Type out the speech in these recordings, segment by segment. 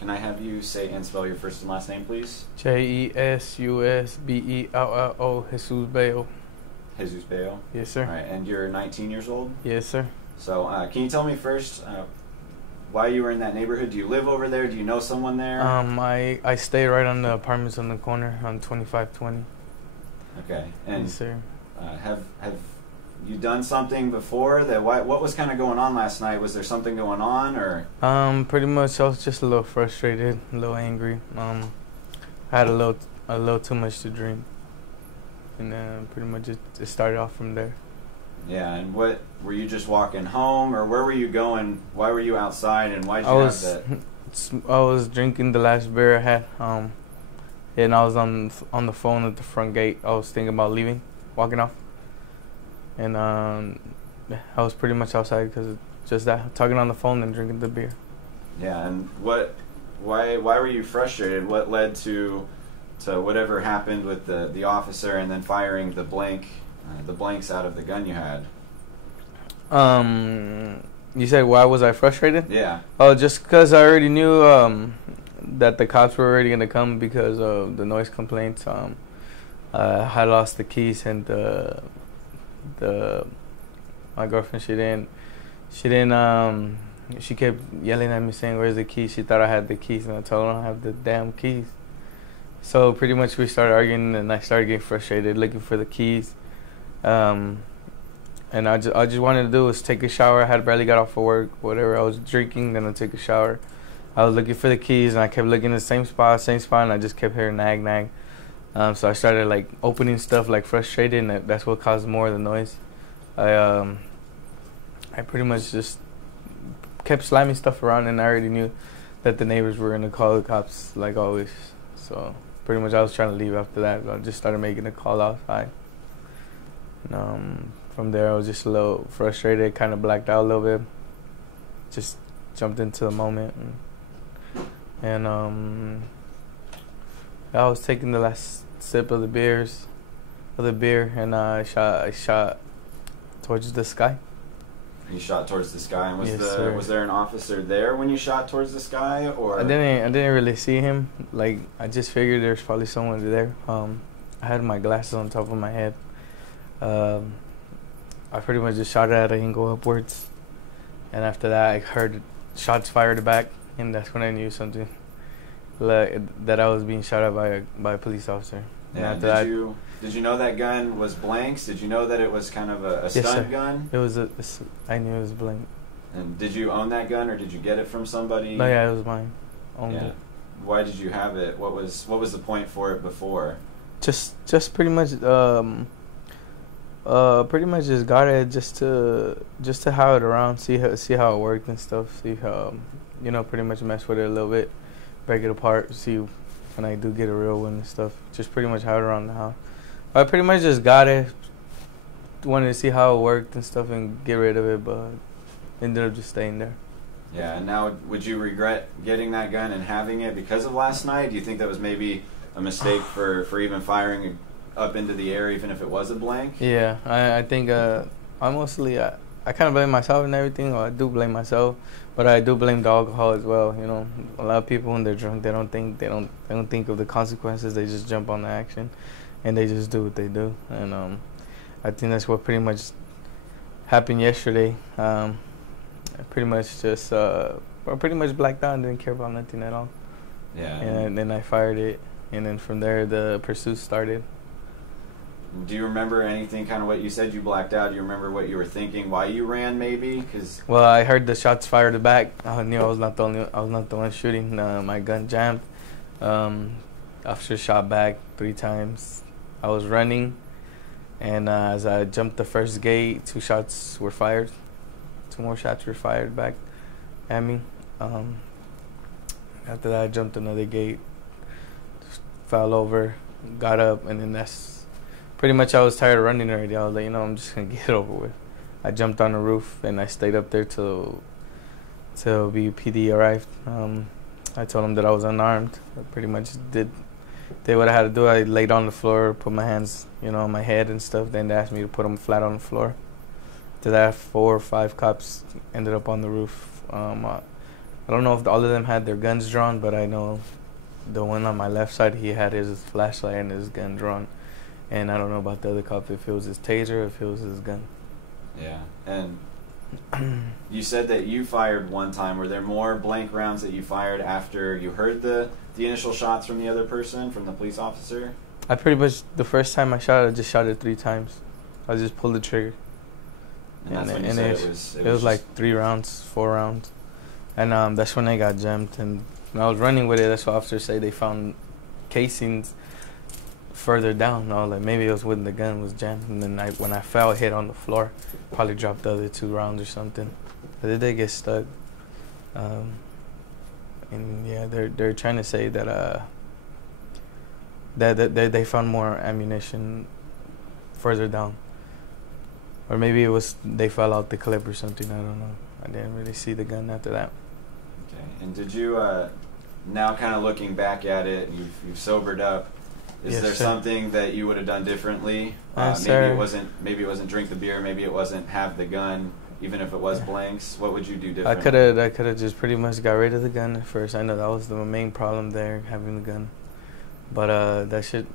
Can I have you say and spell your first and last name, please? Jesusbello, Jesus Bello. Jesus Bello. Yes, sir. All right, and you're 19 years old? Yes, sir. So can you tell me first why you were in that neighborhood? Do you live over there? Do you know someone there? I stay right on the apartments on the corner on 2520. Okay. And yes, sir. Have you done something before that? What was kind of going on last night? Was there something going on, or? Pretty much I was just a little frustrated, a little angry. I had a little too much to drink, and then pretty much it started off from there. Yeah, and what were you just walking home, or where were you going? Why were you outside, and why did you have that? I was drinking the last beer I had, and I was on the phone at the front gate. I was thinking about leaving, walking off, and I was pretty much outside because just that, talking on the phone and drinking the beer. Yeah, and why were you frustrated? What led to whatever happened with the officer and then firing the blanks out of the gun you had? You said why was I frustrated? Yeah. Oh, just because I already knew that the cops were already gonna come because of the noise complaints. I had lost the keys, and my girlfriend she kept yelling at me saying, "Where's the keys?" She thought I had the keys, and I told her I don't have the damn keys. So pretty much we started arguing, and I started getting frustrated, looking for the keys. And I just wanted to do was take a shower. I had barely got off of work, whatever. I was drinking, then I take a shower. I was looking for the keys, and I kept looking in the same spot, and I just kept hearing nag. So I started like opening stuff, like frustrated, and that's what caused more of the noise. I pretty much just kept slamming stuff around, and I already knew that the neighbors were gonna call the cops, like always. So pretty much I was trying to leave after that. I just started making a call outside. And, from there I was just a little frustrated, kind of blacked out a little bit. Just jumped into the moment, and I was taking the last sip of the beer, and I shot towards the sky. You shot towards the sky, and was there an officer there when you shot towards the sky, or? I didn't really see him. Like, I just figured there's probably someone there. I had my glasses on top of my head. I pretty much just shot at an angle upwards, and after that I heard shots fired back, and that's when I knew something, that I was being shot at by a police officer. Yeah. Did you know that gun was blanks? Did you know that it was kind of a stun gun? It was I knew it was blank. And did you own that gun, or did you get it from somebody? No, yeah, it was mine. Owned it. Why did you have it? What was the point for it before? Just pretty much just got it just to have it around, see how it worked and stuff, see how pretty much mess with it a little bit, break it apart, see when I do get a real one and stuff. Just pretty much have it around the house. I pretty much just got it, wanted to see how it worked and stuff and get rid of it, but ended up just staying there. Yeah, and now would you regret getting that gun and having it because of last night? Do you think that was maybe a mistake for even firing up into the air, even if it was a blank? Yeah, I think I kind of blame myself and everything. Or I do blame myself, but I do blame the alcohol as well. A lot of people when they're drunk, they don't think of the consequences. They just jump on the action, and they just do what they do. And I think that's what pretty much happened yesterday. I pretty much just pretty much blacked out and didn't care about nothing at all. Yeah. And then I fired it, and then from there the pursuit started. Do you remember anything, kind of what you said you blacked out? Do you remember what you were thinking, why you ran maybe? Well, I heard the shots fired back. I knew I was not the one shooting. My gun jammed. Officer shot back 3 times. I was running, and as I jumped the first gate, 2 shots were fired. 2 more shots were fired back at me. After that, I jumped another gate, fell over, got up, and then that's pretty much, I was tired of running already. I was like, I'm just going to get it over with. I jumped on the roof, and I stayed up there till BPD arrived. I told them that I was unarmed. I pretty much did what I had to do. I laid on the floor, put my hands, on my head and stuff. Then they asked me to put them flat on the floor. After that, 4 or 5 cops ended up on the roof. When I don't know if all of them had their guns drawn, but I know the one on my left side, he had his flashlight and his gun drawn. And I don't know about the other cop, if it was his taser or if it was his gun. Yeah, and you said that you fired one time. Were there more blank rounds that you fired after you heard the initial shots from the other person, from the police officer? I pretty much, the first time I shot, I just shot it 3 times. I just pulled the trigger. And that's when you said it was like 3 rounds, 4 rounds. And that's when I got jammed. And when I was running with it, that's what officers say they found casings further down. I was like, maybe it was when the gun was jammed. And then when I fell, hit on the floor, probably dropped the other 2 rounds or something. But they did get stuck. And yeah, they're trying to say that that they found more ammunition further down, or maybe it was they fell out the clip or something. I don't know. I didn't really see the gun after that. Okay. And did you now, kind of looking back at it, you've sobered up? Is Yes, there sir. something that you would have done differently? Yes, Maybe it wasn't drink the beer. Maybe it wasn't have the gun. Even if it was blanks, what would you do differently? I could have just pretty much got rid of the gun at first. I know that was the main problem there, having the gun. But that shit,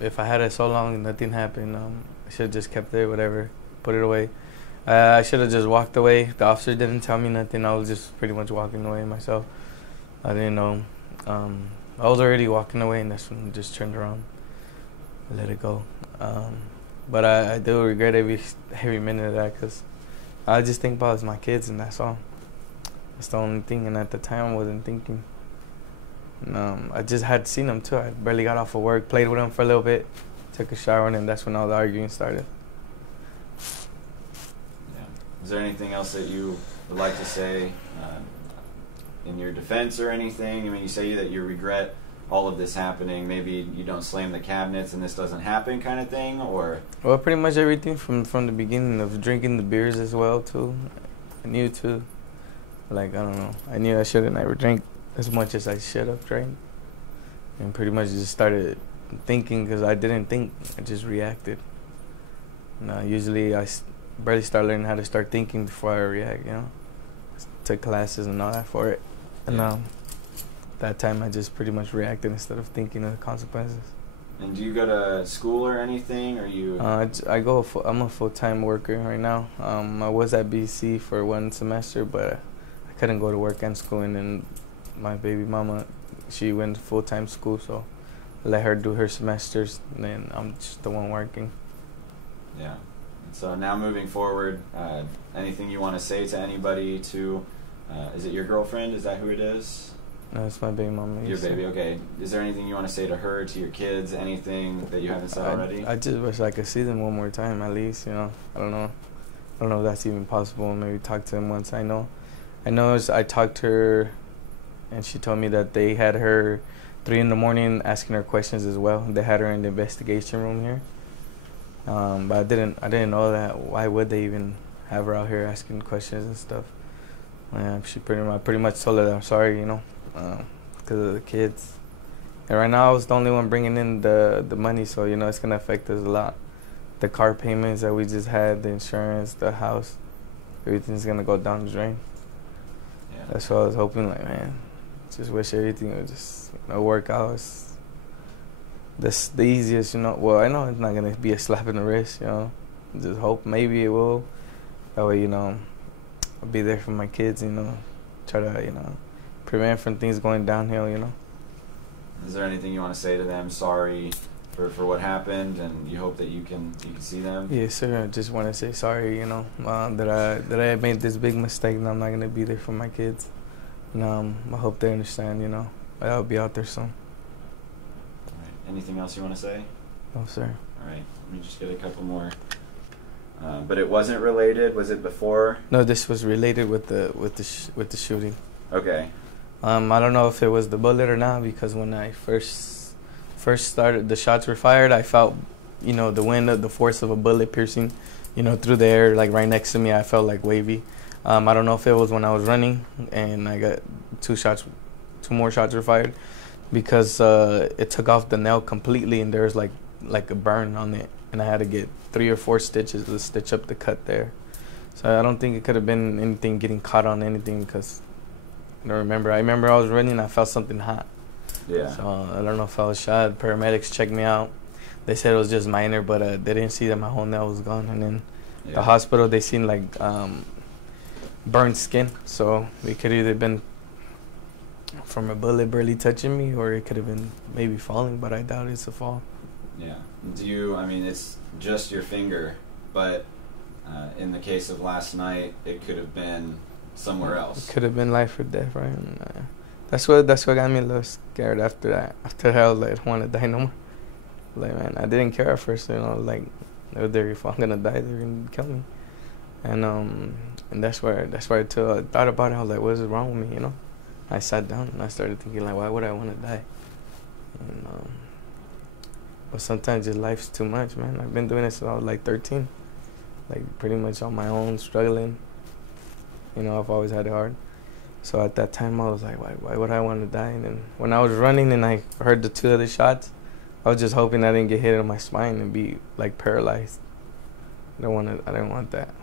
if I had it so long and nothing happened, I should have just kept it, whatever, put it away. I should have just walked away. The officer didn't tell me nothing. I was just pretty much walking away myself. I didn't know. I was already walking away, and that's when I just turned around, let it go. But I do regret every minute of that, because I just think about is my kids, and that's all. That's the only thing. And at the time, I wasn't thinking. And, I just had seen them too. I barely got off of work, played with them for a little bit, took a shower, and then that's when all the arguing started. Yeah. Is there anything else that you would like to say in your defense or anything? I mean, you say that you regret all of this happening. Maybe you don't slam the cabinets and this doesn't happen, kind of thing, or? Well, pretty much everything from the beginning, of drinking the beers as well too. I knew too. Like, I don't know. I knew I shouldn't ever drink as much as I should have drank. And pretty much just started thinking, because I didn't think. I just reacted. Usually I barely start learning how to start thinking before I react, you know. Took classes and all that for it. And that time I just pretty much reacted instead of thinking of the consequences. And do you go to school or anything? Or you? I'm a full-time worker right now. I was at BC for 1 semester, but I couldn't go to work and school. And then my baby mama, she went to full-time school, so I let her do her semesters, and then I'm just the one working. Yeah. And so now moving forward, anything you want to say to anybody? Is it your girlfriend? Is that who it is? No, it's my baby mama. Your baby, okay. Is there anything you want to say to her, to your kids, anything that you haven't said already? I just wish I could see them one more time at least, you know. I don't know if that's even possible. Maybe talk to them once. I know I talked to her, and she told me that they had her 3 in the morning asking her questions as well. They had her in the investigation room here. But I didn't know that. Why would they even have her out here asking questions and stuff? She pretty much told her that I'm sorry, you know, because of the kids. And right now I was the only one bringing in the money, so you know it's gonna affect us a lot. The car payments that we just had, the insurance, the house, everything's gonna go down the drain. Yeah. That's what I was hoping. Like, man, just wish everything would just work out. That's the easiest, you know. Well, I know it's not gonna be a slap in the wrist, you know. Just hope maybe it will. That way, you know, I'll be there for my kids, you know. Try to, you know, prevent from things going downhill, you know. Is there anything you want to say to them? Sorry for what happened, and you hope that you can see them? Yes, sir. I just want to say sorry, you know, that I made this big mistake, and I'm not gonna be there for my kids. And I hope they understand, you know. I'll be out there soon. All right. Anything else you want to say? No, sir. All right. Let me just get a couple more. But it wasn't related. Was it before? No, this was related with the shooting. Okay. I don't know if it was the bullet or not, because when I first started, the shots were fired, I felt, you know, the wind of the force of a bullet piercing, you know, through the air, like right next to me. I felt like wavy. I don't know if it was when I was running and I got 2 more shots were fired, because it took off the nail completely, and there was like a burn on it, and I had to get 3 or 4 stitches to stitch up the cut there. So I don't think it could have been anything getting caught on anything, because I don't remember. I remember I was running. I felt something hot. Yeah. So I don't know if I was shot. Paramedics checked me out. They said it was just minor, but they didn't see that my whole nail was gone. And then the hospital, they seen like burned skin. So it could either been from a bullet barely touching me, or it could have been maybe falling. But I doubt it's a fall. Yeah. I mean, it's just your finger, but in the case of last night, it could have been somewhere else. It could have been life or death, right? And, that's what got me a little scared after that. After that, I was like, I don't want to die no more. Like, man, I didn't care at first, like, if I'm gonna die, they're gonna kill me. And that's where I thought about it. I was like, what is wrong with me, I sat down and I started thinking, like, why would I want to die? And but sometimes just life's too much, man. I've been doing this since I was like 13, like pretty much on my own, struggling. I've always had it hard. So at that time, I was like, why would I want to die? And then when I was running and I heard the 2 other shots, I was just hoping I didn't get hit on my spine and be like paralyzed. I didn't want that.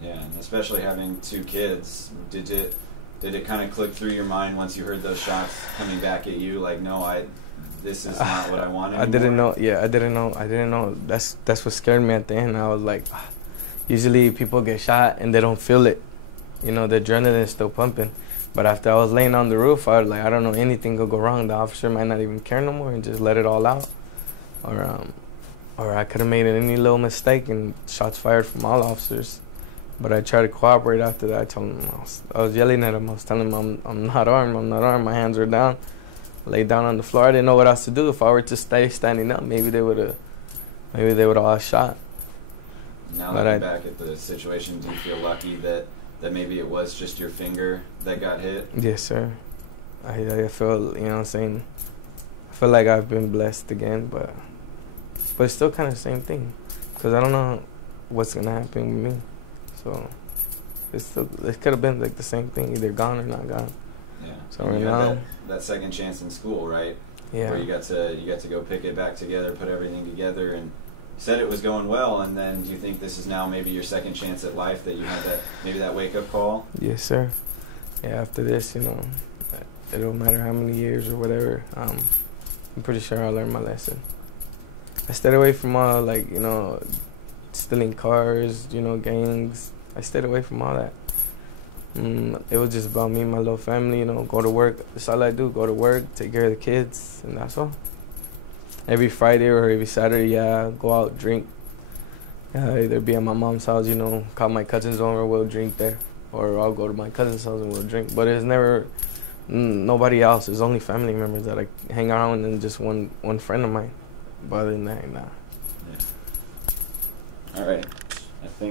Yeah, and especially having 2 kids, did it kind of click through your mind once you heard those shots coming back at you? Like, no, this is not what I want anymore? I didn't know. Yeah, I didn't know. That's what scared me at the end. I was like, usually people get shot and they don't feel it. The adrenaline is still pumping. But after I was laying on the roof, I was like, I don't know, anything could go wrong. The officer might not even care no more and just let it all out. Or I could have made any little mistake and shots fired from all officers. But I tried to cooperate after that. I told him, I was yelling at him. I was telling him, I'm not armed. My hands were down. I laid down on the floor. I didn't know what else to do. If I were to stay standing up, maybe they would have all shot. Now looking back at the situation, do you feel lucky that maybe it was just your finger that got hit? Yes, sir. I feel, what I'm saying? I feel like I've been blessed again, but it's still kind of the same thing. Because I don't know what's going to happen with me. So it could have been like the same thing, either gone or not gone. Yeah. So right right now, now, that second chance in school, right? Yeah. Where you got to go pick it back together, put everything together, and said it was going well. And then, do you think this is now maybe your second chance at life, that you had that wake up call? Yes, sir. Yeah. After this, it don't matter how many years or whatever. I'm pretty sure I learned my lesson. I stayed away from all stealing cars, gangs. I stayed away from all that. It was just about me and my little family, go to work. That's all I do, go to work, take care of the kids, and that's all. Every Friday or every Saturday, go out, drink. Either be at my mom's house, call my cousins over, we'll drink there. Or I'll go to my cousin's house and we'll drink. But it's never nobody else. It's only family members that I hang around, and just one friend of mine. But other than that, nah. Yeah. All right. I think